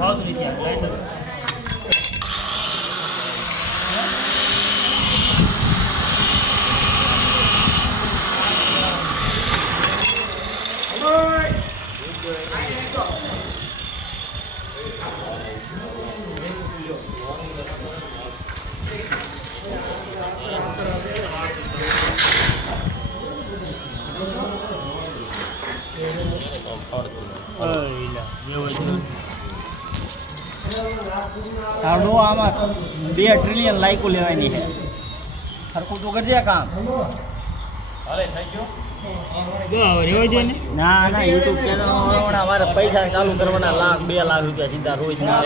ભાવતું નથી આ લાઈન તારડો આમાં 2 ટ્રિલિયન લાઈકો લેવાની છે હરકું તો કરજે કામ હાલે થઈ ગયો રેવા દે ને ના ના યુટ્યુબ ચેનલ અમારે પૈસા ચાલુ કરવાના 1 લાખ 2 લાખ રૂપિયા સીધા રોજ ના